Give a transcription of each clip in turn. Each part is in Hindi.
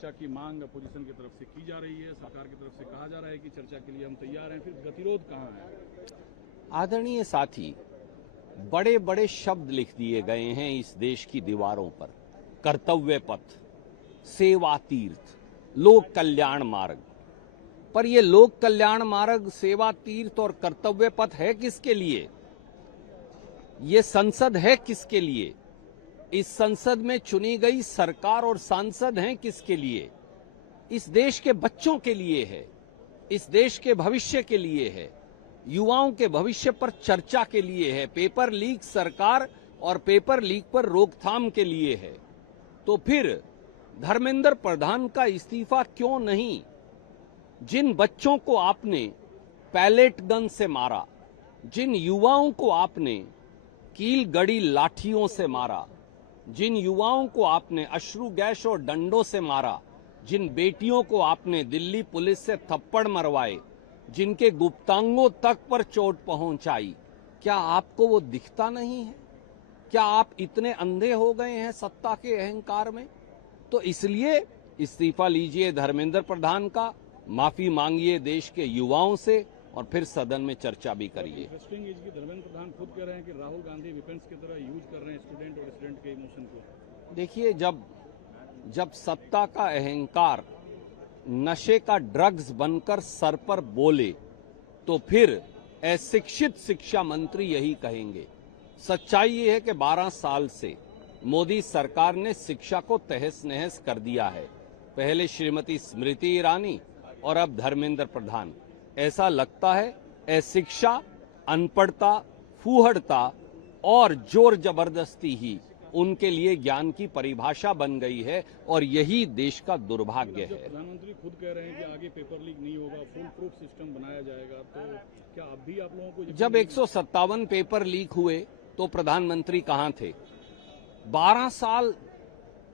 चर्चा की मांग अपोजिशन की तरफ से की जा रही है, सरकार की तरफ से कहा जा रहा है कि चर्चा के लिए हम तैयार हैं, फिर गतिरोध कहाँ है? आदरणीय साथी, बड़े बड़े शब्द लिख दिए गए हैं इस देश की दीवारों पर। कर्तव्य पथ, सेवा तीर्थ, लोक कल्याण मार्ग। पर ये लोक कल्याण मार्ग, सेवा तीर्थ और कर्तव्य पथ है किसके लिए? ये संसद है किसके लिए? इस संसद में चुनी गई सरकार और सांसद हैं किसके लिए? इस देश के बच्चों के लिए है, इस देश के भविष्य के लिए है, युवाओं के भविष्य पर चर्चा के लिए है, पेपर लीक सरकार और पेपर लीक पर रोकथाम के लिए है। तो फिर धर्मेंद्र प्रधान का इस्तीफा क्यों नहीं? जिन बच्चों को आपने पैलेट गन से मारा, जिन युवाओं को आपने कील गड़ी लाठियों से मारा, जिन युवाओं को आपने अश्रु गैस और डंडों से मारा, जिन बेटियों को आपने दिल्ली पुलिस से थप्पड़ मरवाए, जिनके गुप्तांगों तक पर चोट पहुंचाई, क्या आपको वो दिखता नहीं है? क्या आप इतने अंधे हो गए हैं सत्ता के अहंकार में? तो इसलिए इस्तीफा लीजिए धर्मेंद्र प्रधान का, माफी मांगिए देश के युवाओं से और फिर सदन में चर्चा भी करिए। इंटरेस्टिंग है कि धर्मेंद्र प्रधान खुद कह रहे हैं कि राहुल गांधी वेपन्स की तरह यूज कर रहे हैं स्टूडेंट और स्टूडेंट के इमोशन को। देखिए, जब सत्ता का अहंकार नशे का ड्रग्स बनकर सर पर बोले तो फिर अशिक्षित शिक्षा मंत्री यही कहेंगे। सच्चाई ये है कि 12 साल से मोदी सरकार ने शिक्षा को तहस नहस कर दिया है। पहले श्रीमती स्मृति ईरानी और अब धर्मेंद्र प्रधान। ऐसा लगता है अशिक्षा, अनपढ़ता, फूहड़ता और जोर जबरदस्ती ही उनके लिए ज्ञान की परिभाषा बन गई है और यही देश का दुर्भाग्य है। प्रधानमंत्री खुद कह रहे हैं कि आगे पेपर लीक नहीं होगा, फुल प्रूफ सिस्टम बनाया जाएगा, तो क्या अब भी आप लोगों को जब 157 पेपर लीक हुए तो प्रधानमंत्री कहां थे? 12 साल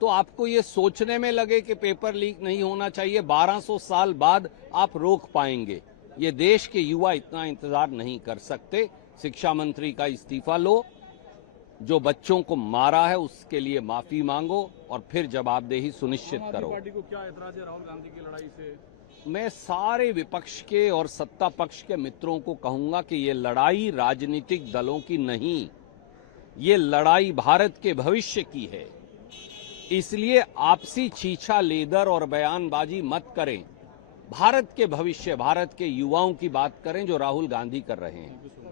तो आपको ये सोचने में लगे कि पेपर लीक नहीं होना चाहिए, 1200 साल बाद आप रोक पाएंगे। ये देश के युवा इतना इंतजार नहीं कर सकते। शिक्षा मंत्री का इस्तीफा लो, जो बच्चों को मारा है उसके लिए माफी मांगो और फिर जवाबदेही सुनिश्चित करो। पार्टी को क्या ऐतराज है राहुल गांधी की लड़ाई से? मैं सारे विपक्ष के और सत्ता पक्ष के मित्रों को कहूंगा कि ये लड़ाई राजनीतिक दलों की नहीं, ये लड़ाई भारत के भविष्य की है। इसलिए आपसी छीछा लेदर और बयानबाजी मत करें। भारत के भविष्य, भारत के युवाओं की बात करें जो राहुल गांधी कर रहे हैं।